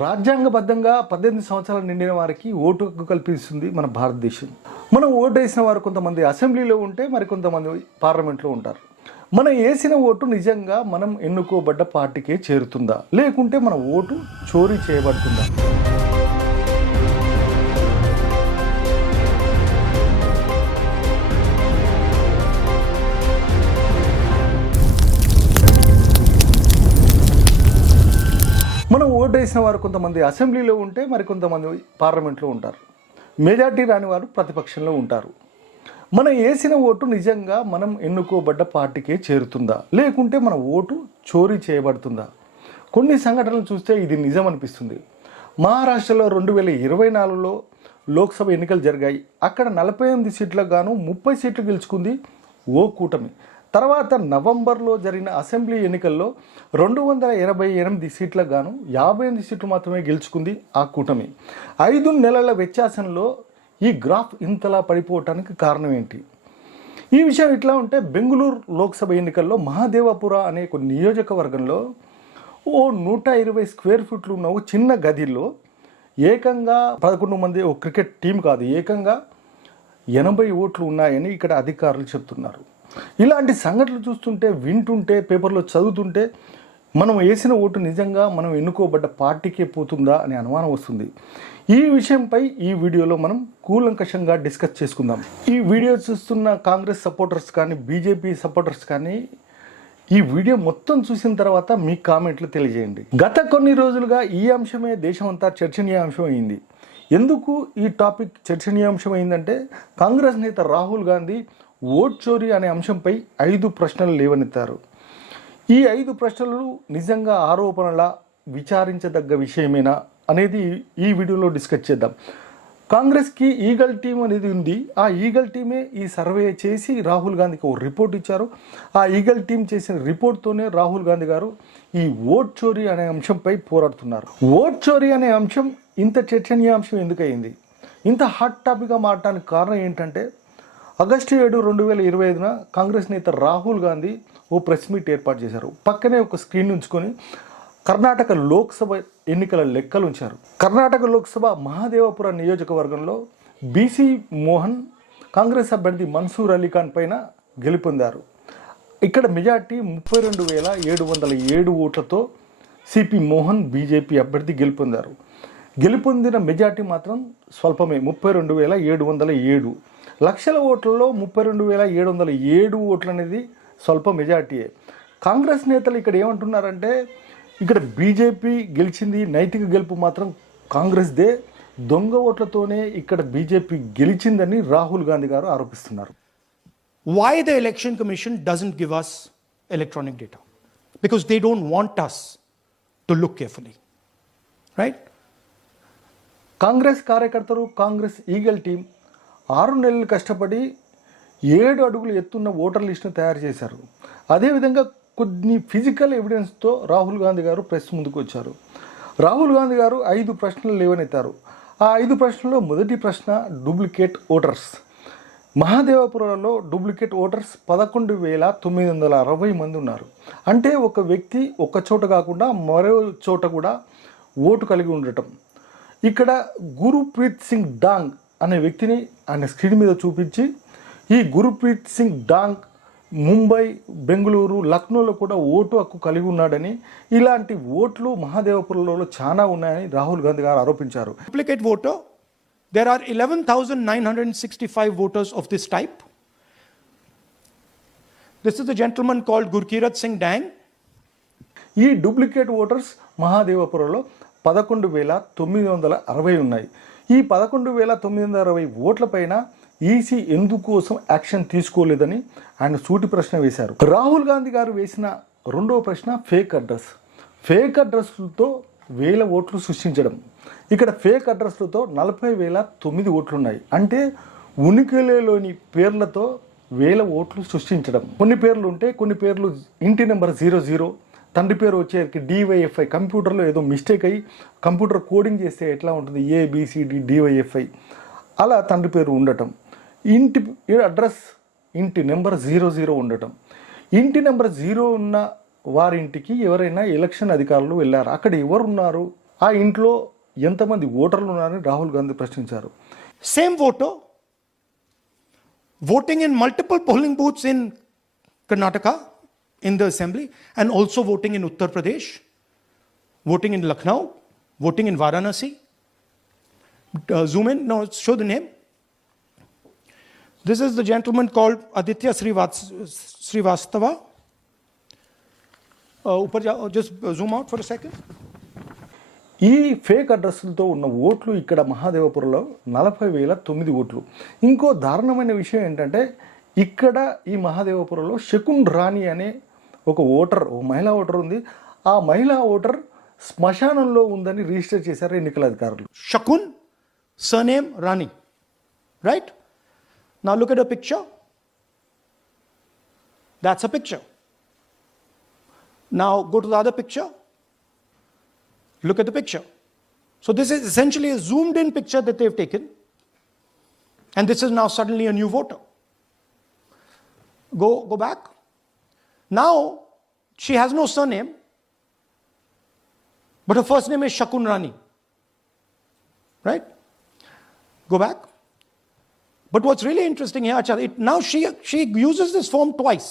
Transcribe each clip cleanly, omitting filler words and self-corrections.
రాజ్యాంగబద్ధంగా 18 సంవత్సరాలు నిండిన వారికి ఓటు హక్కు కల్పిస్తుంది మన భారతదేశం. మనం ఓటు వేసిన వారు కొంతమంది అసెంబ్లీలో ఉంటే మరికొంతమంది పార్లమెంట్లో ఉంటారు. మనం వేసిన ఓటు నిజంగా మనం ఎన్నుకోబడ్డ పార్టీకే చేరుతుందా, లేకుంటే మన ఓటు చోరీ చేయబడుతుందా? మనం ఓటు వేసిన వారు కొంతమంది అసెంబ్లీలో ఉంటే మరికొంతమంది పార్లమెంట్లో ఉంటారు. మెజార్టీ రాని వారు ప్రతిపక్షంలో ఉంటారు. మనం వేసిన ఓటు నిజంగా మనం ఎన్నుకోబడ్డ పార్టీకే చేరుతుందా, లేకుంటే మన ఓటు చోరీ చేయబడుతుందా? కొన్ని సంఘటనలు చూస్తే ఇది నిజం అనిపిస్తుంది. మహారాష్ట్రలో 2024లో లోక్సభ ఎన్నికలు జరిగాయి. అక్కడ 48 సీట్లకు గాను 30 సీట్లు గెలుచుకుంది ఓ కూటమి. తర్వాత నవంబర్లో జరిగిన అసెంబ్లీ ఎన్నికల్లో 288 సీట్లకు గాను 58 సీట్లు మాత్రమే గెలుచుకుంది ఆ కూటమి. 5 నెలల వ్యత్యాసంలో ఈ గ్రాఫ్ ఇంతలా పడిపోవటానికి కారణం ఏంటి? ఈ విషయం ఇట్లా ఉంటే, బెంగళూరు లోక్సభ ఎన్నికల్లో మహాదేవపుర అనే ఒక నియోజకవర్గంలో ఓ 120 స్క్వేర్ ఫీట్లు ఉన్న ఒక చిన్న గదిలో ఏకంగా 11 మంది, ఒక క్రికెట్ టీం కాదు, ఏకంగా 80 ఓట్లు ఉన్నాయని ఇక్కడ అధికారులు చెప్తున్నారు. ఇలాంటి సంఘటనలు చూస్తుంటే, వింటుంటే, పేపర్లో చదువుతుంటే మనం వేసిన ఓటు నిజంగా మనం ఎన్నుకోబడ్డ పార్టీకే పోతుందా అనే అనుమానం వస్తుంది. ఈ విషయంపై ఈ వీడియోలో మనం కూలంకషంగా డిస్కస్ చేసుకుందాం. ఈ వీడియో చూస్తున్న కాంగ్రెస్ సపోర్టర్స్ కానీ, బీజేపీ సపోర్టర్స్ కానీ ఈ వీడియో మొత్తం చూసిన తర్వాత మీ కామెంట్లు తెలియజేయండి. గత కొన్ని రోజులుగా ఈ అంశమే దేశమంతా చర్చనీయాంశం అయింది. ఎందుకు ఈ టాపిక్ చర్చనీయాంశం అయిందంటే, కాంగ్రెస్ నేత రాహుల్ గాంధీ ఓట్ చోరీ అనే అంశంపై 5 ప్రశ్నలు లేవనెత్తారు. ఈ 5 ప్రశ్నలు నిజంగా ఆరోపణల విచారించదగ్గ విషయమేనా అనేది ఈ వీడియోలో డిస్కస్ చేద్దాం. కాంగ్రెస్కి ఈగల్ టీం అనేది ఉంది. ఆ ఈగల్ టీమే ఈ సర్వే చేసి రాహుల్ గాంధీకి ఒక రిపోర్ట్ ఇచ్చారు. ఆ ఈగల్ టీం చేసిన రిపోర్ట్తోనే రాహుల్ గాంధీ గారు ఈ ఓట్ చోరీ అనే అంశంపై పోరాడుతున్నారు. ఓట్ చోరీ అనే అంశం ఇంత చర్చనీయాంశం ఎందుకయింది, ఇంత హాట్ టాపిక్గా మారడానికి కారణం ఏంటంటే, ఆగస్టు 7, 2025 కాంగ్రెస్ నేత రాహుల్ గాంధీ ఓ ప్రెస్ మీట్ ఏర్పాటు చేశారు. పక్కనే ఒక స్క్రీన్ ఉంచుకొని కర్ణాటక లోక్సభ ఎన్నికల లెక్కలు ఉంచారు. కర్ణాటక లోక్సభ మహాదేవపుర నియోజకవర్గంలో బీసీ మోహన్ కాంగ్రెస్ అభ్యర్థి మన్సూర్ అలీ ఖాన్ పైన గెలుపొందారు. ఇక్కడ మెజార్టీ 32,707 ఓట్లతో సిపి మోహన్ బీజేపీ అభ్యర్థి గెలుపొందారు. గెలుపొందిన మెజార్టీ మాత్రం స్వల్పమే, 32,707. లక్షల ఓట్లలో 32,707 ఓట్లు అనేది స్వల్ప మెజార్టీయే. కాంగ్రెస్ నేతలు ఇక్కడ ఏమంటున్నారంటే, ఇక్కడ బీజేపీ గెలిచింది, నైతిక గెలుపు మాత్రం కాంగ్రెస్దే, దొంగ ఓట్లతోనే ఇక్కడ బీజేపీ గెలిచిందని రాహుల్ గాంధీ గారు ఆరోపిస్తున్నారు. Why the election commission doesn't give us electronic data? Because they don't want us to look carefully, right? Congress కార్యకర్తలు, కాంగ్రెస్ ఈగల్ టీం 6 నెలలు కష్టపడి 7 అడుగులు ఎత్తున్న ఓటర్ లిస్టును తయారు చేశారు. అదేవిధంగా కొన్ని ఫిజికల్ ఎవిడెన్స్తో రాహుల్ గాంధీ గారు ప్రెస్ ముందుకు వచ్చారు. రాహుల్ గాంధీ గారు 5 ప్రశ్నలు లేవనెత్తారు. ఆ 5 ప్రశ్నల్లో మొదటి ప్రశ్న డూప్లికేట్ ఓటర్స్. మహాదేవపురంలో డూప్లికేట్ ఓటర్స్ 11,960 మంది ఉన్నారు. అంటే ఒక వ్యక్తి ఒక చోట కాకుండా మరో చోట కూడా ఓటు కలిగి ఉండటం. ఇక్కడ గురుప్రీత్ సింగ్ డాంగ్ అనే వ్యక్తిని ఆయన స్క్రీన్ మీద చూపించి, ఈ గురుప్రీత్ సింగ్ డాంగ్ ముంబై, బెంగళూరు, లక్నోలో కూడా ఓటు హక్కు కలిగి ఉన్నాడని, ఇలాంటి ఓట్లు మహాదేవపురంలో చాలా ఉన్నాయని రాహుల్ గాంధీ గారు ఆరోపించారు. Duplicate voter, there are 11,965 voters of this type. This is a gentleman called Gurkirat Singh Dang. ఈ డూప్లికేట్ ఓటర్స్ మహాదేవపురంలో 11,960 ఉన్నాయి. ఈ 11,960 ఓట్ల పైన ఈసీ ఎందుకోసం యాక్షన్ తీసుకోలేదని ఆయన సూటి ప్రశ్న వేశారు. రాహుల్ గాంధీ గారు వేసిన రెండవ ప్రశ్న ఫేక్ అడ్రస్. ఫేక్ అడ్రస్లతో 1000 ఓట్లు సృష్టించడం. ఇక్కడ ఫేక్ అడ్రస్లతో 40,009 ఓట్లు ఉన్నాయి. అంటే ఉనికిలోని పేర్లతో 1000 ఓట్లు సృష్టించడం. కొన్ని పేర్లు ఉంటే, కొన్ని పేర్లు ఇంటి నెంబర్ 00, తండ్రి పేరు వచ్చేసరికి DYFI, కంప్యూటర్లో ఏదో మిస్టేక్ అయ్యి కంప్యూటర్ కోడింగ్ చేస్తే ఎట్లా ఉంటుంది ABCD DYFI, అలా తండ్రి పేరు ఉండటం. ఇంటి అడ్రస్, ఇంటి నెంబర్ 00 ఉండటం. ఇంటి నెంబర్ 0 ఉన్న వారింటికి ఎవరైనా ఎలక్షన్ అధికారులు వెళ్ళారు, అక్కడ ఎవరున్నారు ఆ ఇంట్లో ఎంతమంది ఓటర్లు ఉన్నారని రాహుల్ గాంధీ ప్రశ్నించారు. Same voter voting in multiple polling booths in Karnataka in the assembly and also voting in Uttar Pradesh, voting in Lucknow, voting in Varanasi. Zoom in, no, show the name. This is the gentleman called Aditya Srivastava. Just zoom out for a second. ఈ fake అడ్రస్లతో ఉన్న ఓట్లు ఇక్కడ మహాదేవపురంలో 40,009 ఓట్లు. ఇంకో దారుణమైన విషయం ఏంటంటే ఇక్కడ ఈ మహాదేవపురంలో శకున్ రాణి అనే ఒక ఓటర్, ఒక మహిళా ఓటర్ ఉంది. ఆ మహిళా ఓటర్ శ్మశానంలో ఉందని రిజిస్టర్ చేశారు ఎన్నికల అధికారులు. Shakun, surname Rani. Right? Now look at a picture. That's a picture. Now go to the other picture. Look at the picture. So this is essentially a zoomed in picture that they've taken. And this is now suddenly a new voter. Go back. Now she has no surname, but her first name is Shakun Rani. Right? Go back. But what's really interesting here, now she uses this form twice.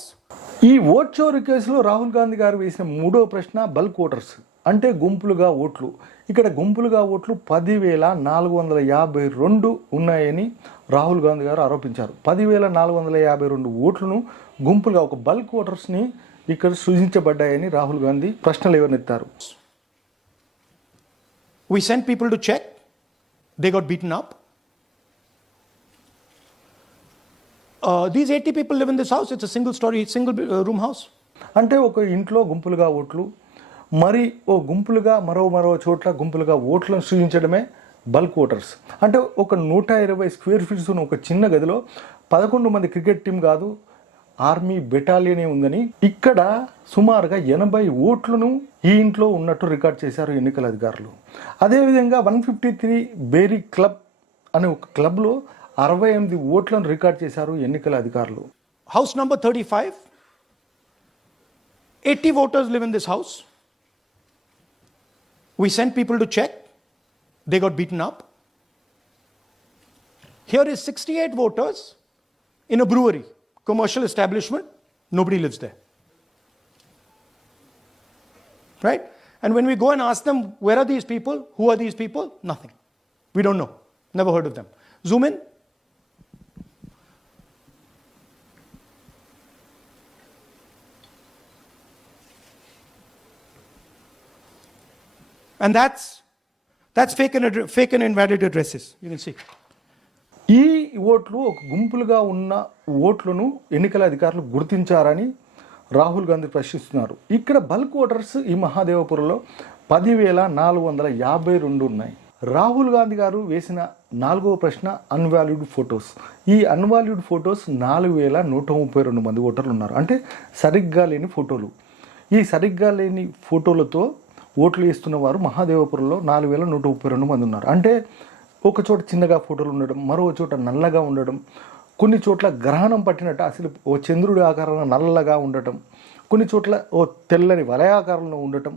ఈ vote చోరీ కేసులో రాహుల్ గాంధీ గారు వేసిన మూడో ప్రశ్న bulk voters అంటే గుంపులుగా ఓట్లు. ఇక్కడ గుంపులుగా ఓట్లు 10,452 ఉన్నాయని రాహుల్ గాంధీ గారు ఆరోపించారు. 10,452 ఓట్లను గుంపులుగా ఒక బల్క్ ఓటర్స్ని ఇక్కడ సృజించబడ్డాయని రాహుల్ గాంధీ ప్రశ్నలు లేవనెత్తారు. We sent people to check. They got beaten up. These 80 people live in this house. It's a single room house. అంటే ఒక ఇంట్లో గుంపులుగా ఓట్లు, మరి ఓ గుంపులుగా మరో చోట్ల గుంపులుగా ఓట్లను సృజించడమే బల్క్ ఓటర్స్. అంటే ఒక 120 స్క్వేర్ ఫీట్స్ ఉన్న ఒక చిన్న గదిలో 11 మంది క్రికెట్ టీం కాదు, ఆర్మీ బెటాలియనే ఉందని ఇక్కడ సుమారుగా 80 ఓట్లను ఈ ఇంట్లో ఉన్నట్టు రికార్డ్ చేశారు ఎన్నికల అధికారులు. అదేవిధంగా 153 బేరీ క్లబ్ అనే ఒక క్లబ్లో 68 ఓట్లను రికార్డ్ చేశారు ఎన్నికల అధికారులు. House number 35. 80 voters live in this house. We sent people to check. They got beaten up. Here is 68 voters in a brewery, commercial establishment. Nobody lives there. Right? And when we go and ask them, where are these people? Who are these people? Nothing. We don't know. Never heard of them. Zoom in. And that's fake and invalid addresses. You can see. ఈ ఓట్లు ఒక గుంపులుగా ఉన్న ఓట్లను ఎన్నికల అధికారులు గుర్తించారని రాహుల్ గాంధీ ప్రశ్నిస్తున్నారు. ఇక్కడ బల్క్ ఓటర్స్ ఈ మహాదేవపురంలో 10,452 ఉన్నాయి. రాహుల్ గాంధీ గారు వేసిన 4వ ప్రశ్న అన్వాల్యూడ్ ఫొటోస్. ఈ అన్వాల్యూడ్ ఫొటోస్ 4,132 మంది ఓటర్లు ఉన్నారు. అంటే సరిగ్గా లేని ఫోటోలు. ఈ సరిగ్గా లేని ఫోటోలతో ఓట్లు వేస్తున్న వారు మహాదేవపురంలో 4,132 మంది ఉన్నారు. అంటే ఒక చోట చిన్నగా ఫోటోలు ఉండడం, మరో చోట నల్లగా ఉండడం, కొన్ని చోట్ల గ్రహణం పట్టినట్టు అసలు ఓ చంద్రుడి ఆకారంలో నల్లగా ఉండటం, కొన్ని చోట్ల ఓ తెల్లని వలయాకారంలో ఉండటం,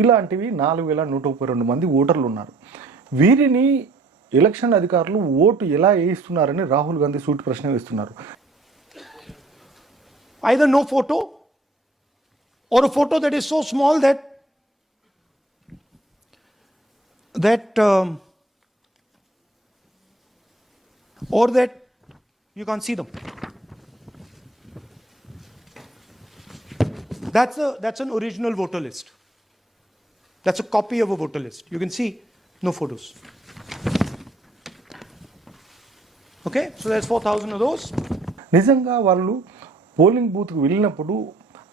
ఇలాంటివి 4,132 మంది ఓటర్లు ఉన్నారు. వీరిని ఎలక్షన్ అధికారులు ఓటు ఎలా వేయిస్తున్నారని రాహుల్ గాంధీ సూటి ప్రశ్న వేస్తున్నారు. Either no photo or a photo that is so small that you can't see them. That's an original voter list. That's a copy of a voter list. You can see no photos. Okay, so there's 4,000 of those. నిజంగా వాళ్ళు polling బూత్కు వెళ్ళినప్పుడు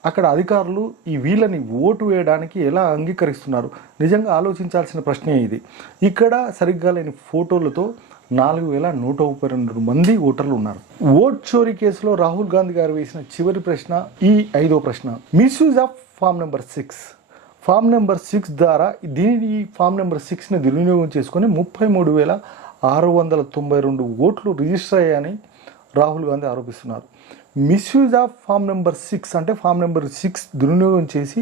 అక్కడ అధికారులు ఈ వీళ్ళని vote వేయడానికి ఎలా అంగీకరిస్తున్నారు? నిజంగా ఆలోచించాల్సిన ప్రశ్నే ఇది. ఇక్కడ సరిగ్గా లేని ఫోటోలతో 4,132 మంది ఓటర్లు ఉన్నారు. ఓట్ చోరీ కేసులో రాహుల్ గాంధీ గారు వేసిన చివరి ప్రశ్న ఈ 5వ ప్రశ్న. Misuse of form number 6. Form number 6 ద్వారా ఈ ఫామ్ నెంబర్ 6ని దుర్వినియోగం చేసుకొని 33,692 ఓట్లు రిజిస్టర్ అయ్యాయని రాహుల్ గాంధీ ఆరోపిస్తున్నారు. మిస్యూజ్ ఆఫ్ ఫామ్ నెంబర్ 6 అంటే ఫామ్ నెంబర్ 6 దుర్వినియోగం చేసి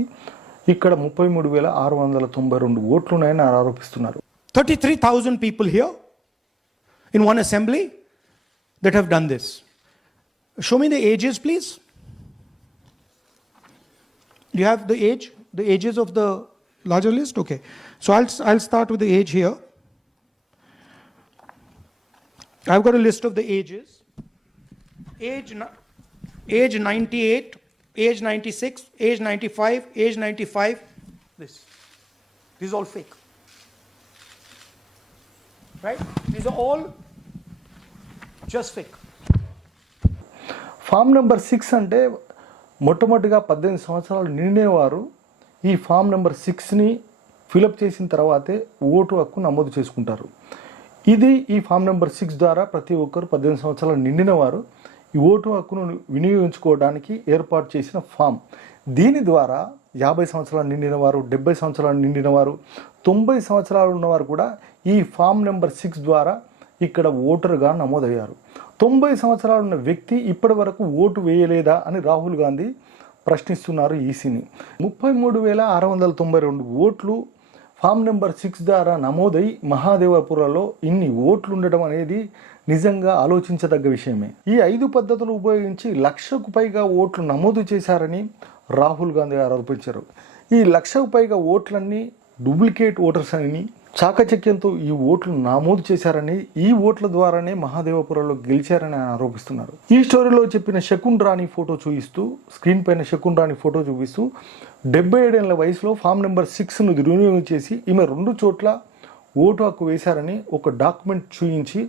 ఇక్కడ 33,692 ఓట్లు ఉన్నాయని ఆరోపిస్తున్నారు. 33,000 people here in one assembly that have done this. Show me the ages, please. Do you have the ages of the larger list? Okay. So I'll start with the age here. I've got a list of the ages. Age 98, age 96, age 95, age 95. This is all fake. Right? These are all just fake. Form number 6 అంటే మొట్టమొదటిగా 18 సంవత్సరాలు నిండినవారు ఈ form number 6ని fill up చేసిన తర్వాతే vote హక్కు నమోదు చేసుకుంటారు. ఇది ఈ ఫామ్ నెంబర్ 6 ద్వారా ప్రతి ఒక్కరు 18 సంవత్సరాలు నిండిన వారు ఈ ఓటు హక్కును వినియోగించుకోవడానికి ఏర్పాటు చేసిన ఫామ్. దీని ద్వారా 50 సంవత్సరాలు నిండిన వారు, 70 సంవత్సరాలు నిండిన వారు, 90 సంవత్సరాలు ఉన్నవారు కూడా ఈ ఫామ్ నెంబర్ 6 ద్వారా ఇక్కడ ఓటరుగా నమోదయ్యారు. 90 సంవత్సరాలు ఉన్న వ్యక్తి ఇప్పటి వరకు ఓటు వేయలేదా అని రాహుల్ గాంధీ ప్రశ్నిస్తున్నారు ఈసీని. 33,692 ఓట్లు ఫామ్ నెంబర్ 6 ద్వారా నమోదై మహాదేవపురంలో ఇన్ని ఓట్లు ఉండడం అనేది నిజంగా ఆలోచించదగ్గ విషయమే. ఈ 5 పద్ధతులు ఉపయోగించి 1,00,000కు పైగా ఓట్లు నమోదు చేశారని రాహుల్ గాంధీ ఆరోపించారు. ఈ 1,00,000కు పైగా ఓట్లన్నీ డూప్లికేట్ ఓటర్స్ అని, చాకచక్యంతో ఈ ఓట్లు నమోదు చేశారని, ఈ ఓట్ల ద్వారానే మహాదేవపురంలో గెలిచారని ఆరోపిస్తున్నారు. ఈ స్టోరీలో చెప్పిన శకున్ రాణి ఫోటో చూపిస్తూ, స్క్రీన్ పైన శకున్ రాణి ఫోటో చూపిస్తూ 77 ఏళ్ల వయసులో ఫామ్ నెంబర్ 6ను దుర్వినియోగం చేసి ఈమె 2 చోట్ల ఓటు హక్కు వేశారని ఒక డాక్యుమెంట్ చూపించి,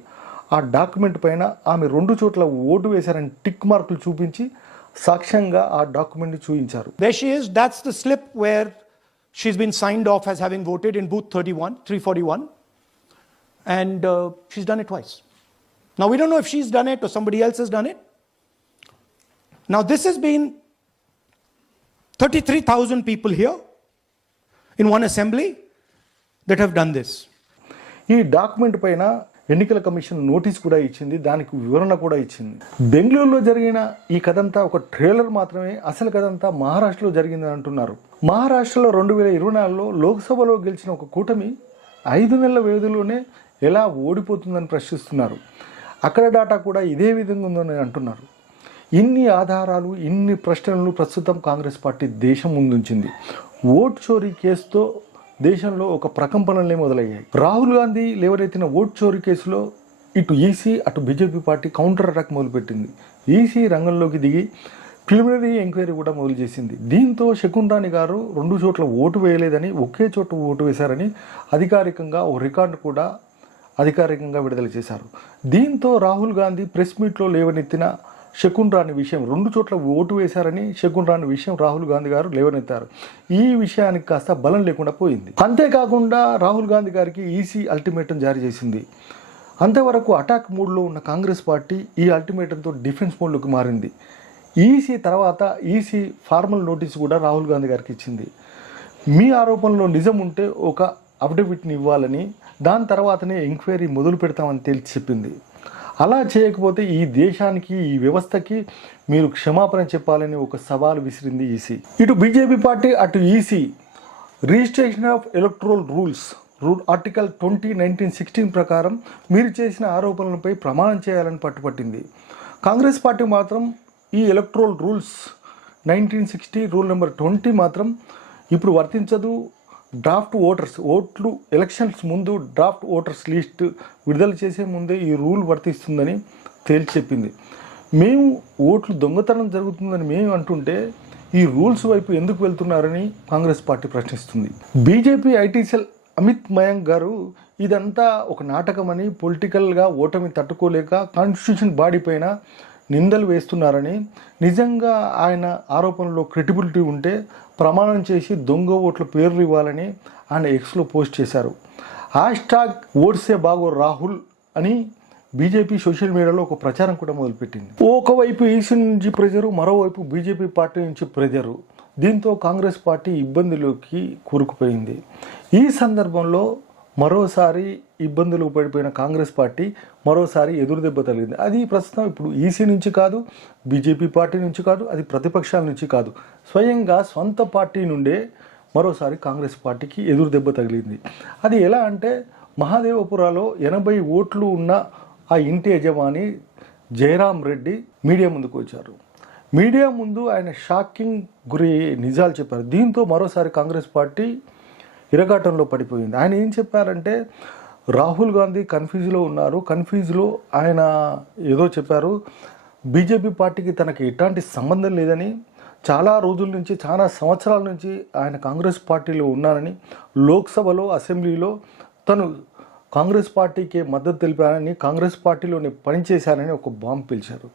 ఆ డాక్యుమెంట్ పైన ఆమె 2 చోట్ల ఓటు వేశారని టిక్ మార్కులు చూపించి సాక్ష్యంగా ఆ డాక్యుమెంట్ని చూపించారు. There she is. That's the slip where she's been signed off as having voted in booth 341, and she's done it twice. Now we don't know if she's done it or somebody else has done it. Now this has been 33,000 people here in one assembly that have done this. ఈ document పైన ఎన్నికల commission notice కూడా ఇచ్చింది, దానికి వివరణ కూడా ఇచ్చింది. బెంగళూరులో జరిగిన ఈ కథంతా ఒక ట్రైలర్ మాత్రమే, అసలు కథంతా మహారాష్ట్రలో జరిగిందని అంటున్నారు. మహారాష్ట్రలో 2024లో లోక్సభలో గెలిచిన ఒక కూటమి 5 నెలల వ్యవధిలోనే ఎలా ఓడిపోతుందని ప్రశ్నిస్తున్నారు. అక్కడ డాటా కూడా ఇదే విధంగా ఉందని అంటున్నారు. ఇన్ని ఆధారాలు, ఇన్ని ప్రశ్నలను ప్రస్తుతం కాంగ్రెస్ పార్టీ దేశం ముందుంచింది. ఓట్ చోరీ కేసుతో దేశంలో ఒక ప్రకంపనలే మొదలయ్యాయి. రాహుల్ గాంధీ లేవనెత్తిన ఓట్ చోరీ కేసులో ఇటు ఈసీ అటు బీజేపీ పార్టీ కౌంటర్ అటాక్ మొదలుపెట్టింది. ఈసీ రంగంలోకి దిగి ప్రిలిమినరీ ఎంక్వైరీ కూడా మొదలు చేసింది. దీంతో శకున్ రాణి గారు 2 చోట్ల ఓటు వేయలేదని, ఒకే చోట ఓటు వేశారని అధికారికంగా ఓ రికార్డు కూడా అధికారికంగా విడుదల చేశారు. దీంతో రాహుల్ గాంధీ ప్రెస్ మీట్లో లేవనెత్తిన శకున్ రాణి విషయం, 2 చోట్ల ఓటు వేశారని శకున్ రాణి విషయం రాహుల్ గాంధీ గారు లేవనెత్తారు. ఈ విషయానికి కాస్త బలం లేకుండా పోయింది. అంతేకాకుండా రాహుల్ గాంధీ గారికి ఈసీ అల్టిమేటం జారీ చేసింది. అంతవరకు అటాక్ మూడ్లో ఉన్న కాంగ్రెస్ పార్టీ ఈ అల్టిమేటంతో డిఫెన్స్ మోడ్లోకి మారింది. ఈసీ తర్వాత ఈసీ ఫార్మల్ నోటీస్ కూడా రాహుల్ గాంధీ గారికి ఇచ్చింది. మీ ఆరోపణలో నిజం ఉంటే ఒక అఫిడవిట్ని ఇవ్వాలని, దాని తర్వాతనే ఎంక్వైరీ మొదలు పెడతామని తేల్చి చెప్పింది. అలా చేయకపోతే ఈ దేశానికి, ఈ వ్యవస్థకి మీరు క్షమాపణ చెప్పాలని ఒక సవాలు విసిరింది ఈసీ. ఇటు బీజేపీ పార్టీ అటు EC registration of electoral rule article 20/1916 ప్రకారం మీరు చేసిన ఆరోపణలపై ప్రమాణం చేయాలని పట్టుపట్టింది. కాంగ్రెస్ పార్టీ మాత్రం ఈ ఎలక్టోరల్ రూల్స్ 1960 రూల్ నెంబర్ 20 మాత్రం ఇప్పుడు వర్తించదు. డ్రాఫ్ట్ ఓట్లు ఎలక్షన్స్ ముందు డ్రాఫ్ట్ ఓటర్స్ లిస్ట్ విడుదల చేసే ముందే ఈ రూల్ వర్తిస్తుందని తేల్చి చెప్పింది. మేము ఓట్లు దొంగతనం జరుగుతుందని మేము అంటుంటే ఈ రూల్స్ వైపు ఎందుకు వెళ్తున్నారని కాంగ్రెస్ పార్టీ ప్రశ్నిస్తుంది. BJP IT cell Amit Mayank గారు ఇదంతా ఒక నాటకమని, పొలిటికల్గా ఓటమి తట్టుకోలేక కాన్స్టిట్యూషన్ బాడీ పైన నిందలు వేస్తున్నారని, నిజంగా ఆయన ఆరోపణలో క్రెడిబిలిటీ ఉంటే ప్రమాణం చేసి దొంగ ఓట్ల పేర్లు ఇవ్వాలని ఆయన ఎక్స్లో పోస్ట్ చేశారు. #ఓట్సే బాగో రాహుల్ అని బీజేపీ సోషల్ మీడియాలో ఒక ప్రచారం కూడా మొదలుపెట్టింది. ఒకవైపు ఈసీ నుంచి ప్రెజరు, మరోవైపు బీజేపీ పార్టీ నుంచి ప్రెజరు. దీంతో కాంగ్రెస్ పార్టీ ఇబ్బందులోకి కూరుకుపోయింది. ఈ సందర్భంలో మరోసారి ఇబ్బందులు పడిపోయిన కాంగ్రెస్ పార్టీ మరోసారి ఎదురుదెబ్బ తగిలింది. అది ప్రస్తుతం ఇప్పుడు ఈసీ నుంచి కాదు, బీజేపీ పార్టీ నుంచి కాదు, అది ప్రతిపక్షాల నుంచి కాదు, స్వయంగా సొంత పార్టీ నుండే మరోసారి కాంగ్రెస్ పార్టీకి ఎదురు దెబ్బ తగిలింది. అది ఎలా అంటే మహాదేవపురాలో 80 ఓట్లు ఉన్న ఆ ఇంటి యజమాని జయరాం రెడ్డి మీడియా ముందుకు వచ్చారు. మీడియా ముందు ఆయన షాకింగ్ గురి నిజాలు చెప్పారు. దీంతో మరోసారి కాంగ్రెస్ పార్టీ ఇరగాటంలో పడిపోయింది. ఆయన ఏం చెప్పారంటే రాహుల్ గాంధీ కన్ఫ్యూజ్లో ఉన్నారు, కన్ఫ్యూజ్లో ఆయన ఏదో చెప్పారు, బీజేపీ పార్టీకి తనకి ఎలాంటి సంబంధం లేదని, చాలా రోజుల నుంచి చాలా సంవత్సరాల నుంచి ఆయన కాంగ్రెస్ పార్టీలో ఉన్నారని, లోక్సభలో అసెంబ్లీలో తను కాంగ్రెస్ పార్టీకి మద్దతు తెలిపారని, కాంగ్రెస్ పార్టీలోనే పనిచేశారని ఒక బాంబు పిలిచారు.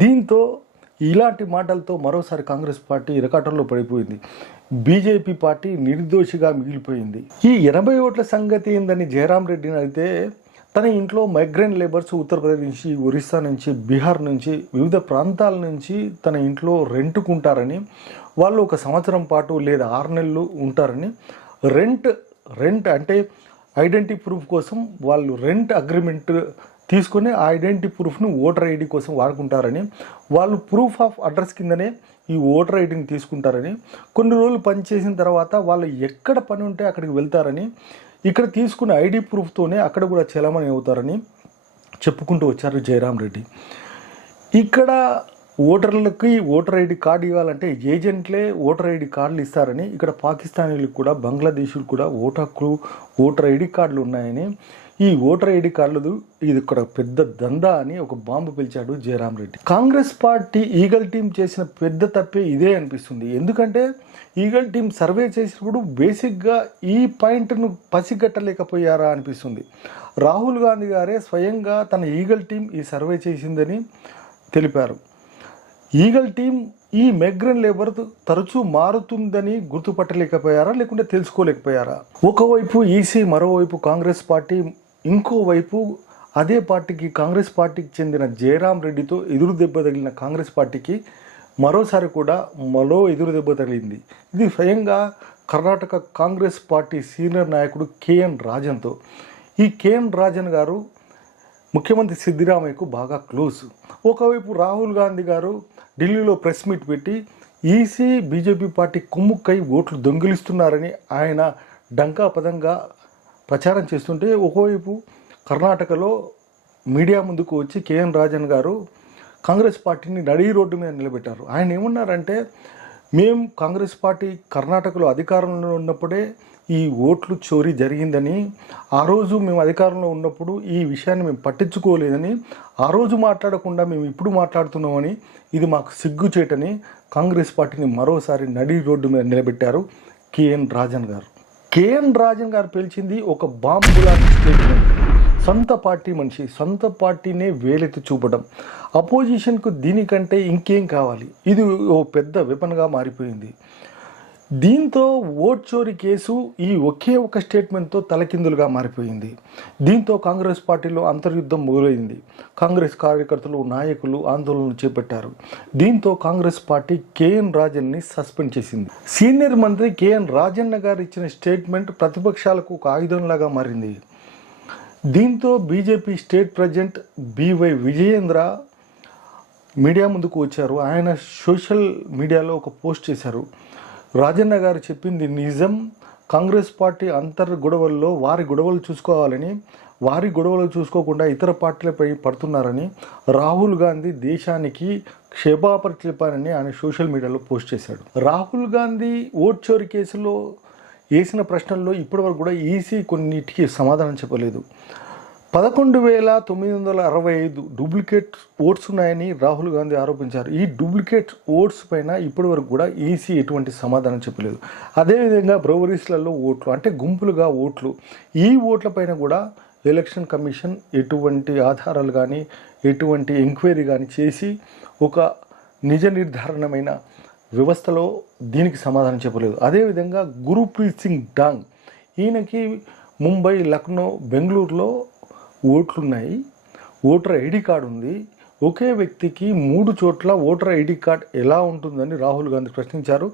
దీంతో ఇలాంటి మాటలతో మరోసారి కాంగ్రెస్ పార్టీ ఇరకాటంలో పడిపోయింది. బీజేపీ పార్టీ నిర్దోషిగా మిగిలిపోయింది. ఈ 80 ఓట్ల సంగతి ఏందని జయరాం రెడ్డిని అయితే తన ఇంట్లో మైగ్రెంట్ లేబర్స్ ఉత్తరప్రదేశ్ నుంచి, ఒరిస్సా నుంచి, బీహార్ నుంచి, వివిధ ప్రాంతాల నుంచి తన ఇంట్లో రెంట్కుంటారని, వాళ్ళు 1 సంవత్సరం పాటు లేదా 6 నెలలు ఉంటారని, రెంట్ అంటే ఐడెంటిటీ ప్రూఫ్ కోసం వాళ్ళు రెంట్ అగ్రిమెంట్ తీసుకొని ఆ ఐడెంటిటీ ప్రూఫ్ను ఓటర్ ఐడి కోసం వాడుకుంటారని, వాళ్ళు ప్రూఫ్ ఆఫ్ అడ్రస్ కిందనే ఈ ఓటర్ ఐడిని తీసుకుంటారని, కొన్ని రోజులు పనిచేసిన తర్వాత వాళ్ళు ఎక్కడ పని ఉంటే అక్కడికి వెళ్తారని, ఇక్కడ తీసుకున్న ఐడి ప్రూఫ్తోనే అక్కడ కూడా చలామణి అవుతారని చెప్పుకుంటూ వచ్చారు జయరాం రెడ్డి. ఇక్కడ ఓటర్లకి ఓటర్ ఐడి కార్డు ఇవ్వాలంటే ఏజెంట్లే ఓటర్ ఐడి కార్డులు ఇస్తారని, ఇక్కడ పాకిస్తానీలకు కూడా బంగ్లాదేశీలకు కూడా ఓటర్ ఐడి కార్డులు ఉన్నాయని, ఈ ఓటర్ ఐడి కార్డులు ఇది ఇక్కడ పెద్ద దందా అని ఒక బాంబు పిలిచాడు Jayaram Reddy. Congress party eagle team చేసిన పెద్ద తప్పే ఇదే అనిపిస్తుంది. ఎందుకంటే ఈగల్ టీం సర్వే చేసినప్పుడు బేసిక్గా ఈ పాయింట్ను పసిగట్టలేకపోయారా అనిపిస్తుంది. రాహుల్ గాంధీ గారే స్వయంగా తన ఈగల్ టీం ఈ సర్వే చేసిందని తెలిపారు. ఈగల్ టీం ఈ మైగ్రెంట్ లేబర్ తరచూ మారుతుందని గుర్తుపట్టలేకపోయారా, లేకుంటే తెలుసుకోలేకపోయారా? ఒకవైపు ఈసీ, మరోవైపు కాంగ్రెస్ పార్టీ, ఇంకోవైపు అదే పార్టీకి కాంగ్రెస్ పార్టీకి చెందిన జయరాం రెడ్డితో ఎదురు దెబ్బ తగిలిన కాంగ్రెస్ పార్టీకి మరోసారి కూడా మరో ఎదురు దెబ్బ తగిలింది. ఇది స్వయంగా కర్ణాటక కాంగ్రెస్ పార్టీ సీనియర్ నాయకుడు కేఎన్ రాజన్తో. ఈ కేఎన్ రాజన్ గారు ముఖ్యమంత్రి సిద్దిరామయ్యకు బాగా క్లోజ్. ఒకవైపు రాహుల్ గాంధీ గారు ఢిల్లీలో ప్రెస్ మీట్ పెట్టి ఈసీ బీజేపీ పార్టీ కుమ్ముక్కై ఓట్లు దొంగిలిస్తున్నారని ఆయన డంకా పదంగా ప్రచారం చేస్తుంటే, ఒకవైపు కర్ణాటకలో మీడియా ముందుకు వచ్చి కేఎన్ రాజన్ గారు కాంగ్రెస్ పార్టీని నడి రోడ్డు మీద నిలబెట్టారు. ఆయన ఏమన్నారంటే, మేము కాంగ్రెస్ పార్టీ కర్ణాటకలో అధికారంలో ఉన్నప్పుడే ఈ ఓట్లు చోరీ జరిగిందని, ఆ రోజు మేము అధికారంలో ఉన్నప్పుడు ఈ విషయాన్ని మేము పట్టించుకోలేదని, ఆ రోజు మాట్లాడకుండా మేము ఇప్పుడు మాట్లాడుతున్నామని, ఇది మాకు సిగ్గుచేటని కాంగ్రెస్ పార్టీని మరోసారి నడి రోడ్డు మీద నిలబెట్టారు కేఎన్ రాజన్ గారు. కేఎన్ రాజన్ గారు పిలిచింది ఒక బాంబు లాంటి స్టేట్మెంట్. సొంత పార్టీ మనిషి, సొంత పార్టీనే వేలెత్తి చూపడం, అపోజిషన్కు దీనికంటే ఇంకేం కావాలి? ఇది ఓ పెద్ద వెపన్గా మారిపోయింది. దీంతో ఓట్ చోరీ కేసు ఈ ఒకే ఒక స్టేట్మెంట్తో తలకిందులుగా మారిపోయింది. దీంతో కాంగ్రెస్ పార్టీలో అంతర్యుద్ధం మొదలైంది. కాంగ్రెస్ కార్యకర్తలు, నాయకులు ఆందోళనలు చేపట్టారు. దీంతో కాంగ్రెస్ పార్టీ కేఎన్ రాజన్ని సస్పెండ్ చేసింది. సీనియర్ మంత్రి కేఎన్ రాజన్న గారు ఇచ్చిన స్టేట్మెంట్ ప్రతిపక్షాలకు ఒక ఆయుధంలాగా మారింది. దీంతో BJP state president by Vijayendra media ముందుకు వచ్చారు. ఆయన సోషల్ మీడియాలో ఒక పోస్ట్ చేశారు. రాజన్న గారు చెప్పింది నిజం, కాంగ్రెస్ పార్టీ గొడవల్లో వారి గొడవలు చూసుకోవాలని, వారి గొడవలు చూసుకోకుండా ఇతర పార్టీలపై పడుతున్నారని, రాహుల్ గాంధీ దేశానికి క్షమాపణ చెప్పారని ఆయన సోషల్ మీడియాలో పోస్ట్ చేశాడు. రాహుల్ గాంధీ ఓట్ చోరీ కేసులో వేసిన ప్రశ్నల్లో ఇప్పటివరకు కూడా ఈసీ కొన్నిటికి సమాధానం చెప్పలేదు. 11,965 డూప్లికేట్ ఓట్స్ ఉన్నాయని రాహుల్ గాంధీ ఆరోపించారు. ఈ డూప్లికేట్ ఓట్స్ పైన ఇప్పటివరకు కూడా ఈసీ ఎటువంటి సమాధానం చెప్పలేదు. అదేవిధంగా బ్రవరీస్లలో ఓట్లు అంటే గుంపులుగా ఓట్లు, ఈ ఓట్లపైన కూడా ఎలక్షన్ కమిషన్ ఎటువంటి ఆధారాలు కానీ ఎటువంటి ఎంక్వైరీ కానీ చేసి ఒక నిజ నిర్ధారణమైన వ్యవస్థలో దీనికి సమాధానం చెప్పలేదు. అదేవిధంగా గురుప్రీత్ సింగ్ డాంగ్, ఈయనకి ముంబై, లక్నో, బెంగళూరులో ఓట్లున్నాయి, ఓటర్ ఐడి కార్డు ఉంది. ఒకే వ్యక్తికి 3 చోట్ల ఓటర్ ఐడి కార్డ్ ఎలా ఉంటుందని రాహుల్ గాంధీ ప్రశ్నించారు.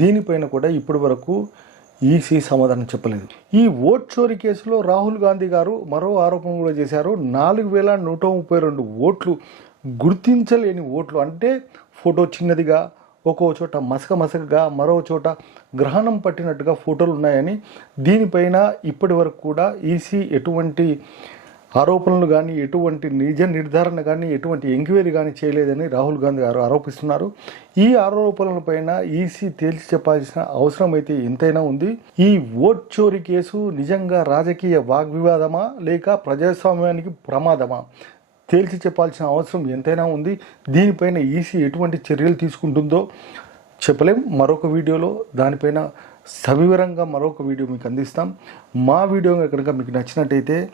దీనిపైన కూడా ఇప్పటి వరకు ఈసీ సమాధానం చెప్పలేదు. ఈ ఓట్ చోరీ కేసులో రాహుల్ గాంధీ గారు మరో ఆరోపణ కూడా చేశారు. 4,132 ఓట్లు గుర్తించలేని ఓట్లు, అంటే ఫోటో చిన్నదిగా, ఒక్కో చోట మసకగా మరో చోట గ్రహణం పట్టినట్టుగా ఫోటోలు ఉన్నాయని, దీనిపైన ఇప్పటి వరకు కూడా ఈసీ ఎటువంటి ఆరోపణలు కానీ, ఎటువంటి నిజ నిర్ధారణ కానీ, ఎటువంటి ఎంక్వైరీ కానీ చేయలేదని రాహుల్ గాంధీ గారు ఆరోపిస్తున్నారు. ఈ ఆరోపణలపైన ఈసీ తేల్చి చెప్పాల్సిన అవసరం అయితే ఎంతైనా ఉంది. ఈ ఓట్ చోరీ కేసు నిజంగా రాజకీయ వాగ్వివాదమా లేక ప్రజాస్వామ్యానికి ప్రమాదమా తేల్చి చెప్పాల్సిన అవసరం ఎంతైనా ఉంది. దీనిపైన ఈసీ ఎటువంటి చర్యలు తీసుకుంటుందో చెప్పలేం. మరొక వీడియోలో దానిపైన సవివరంగా మరొక వీడియో మీకు అందిస్తాం. మా వీడియో కనుక మీకు నచ్చినట్టయితే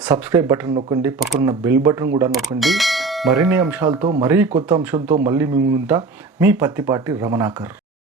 సబ్స్క్రైబ్ బటన్ నొక్కండి, పక్కన బెల్ బటన్ కూడా నొక్కండి. మరిన్ని అంశాలతో, మరీ కొత్త అంశంతో మళ్ళీ మీ ముందుంటా. మీ పత్తిపాటి రమణాకర్.